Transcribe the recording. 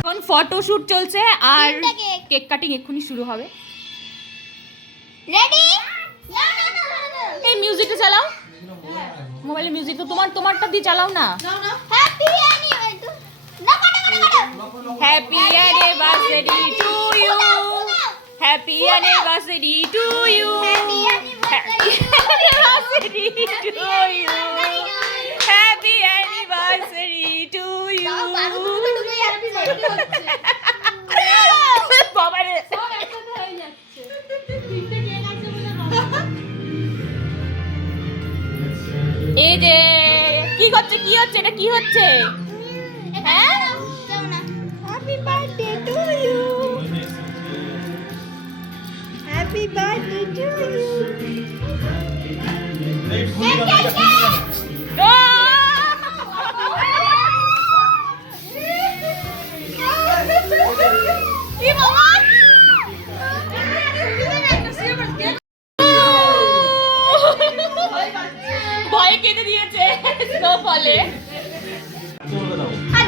এখন ফটোশুট চলছে আর cake cutting এক্ষুনি শুরু হবে। রেডি? এই মিউজিকটা চালাও, মোবাইলে মিউজিক তো তোমারটা দিয়ে চালাও না। Happy anniversary. না কাটা কাটা কাটা। Happy anniversary to you, happy anniversary to you, happy anniversary to you, happy anniversary to you. বাবারে এই যে কি হচ্ছে এটা কি হচ্ছে? হ্যাঁ happy birthday to you, happy birthday to you. কি বাবা ভয় কেটে দিয়েছে ফলে। আর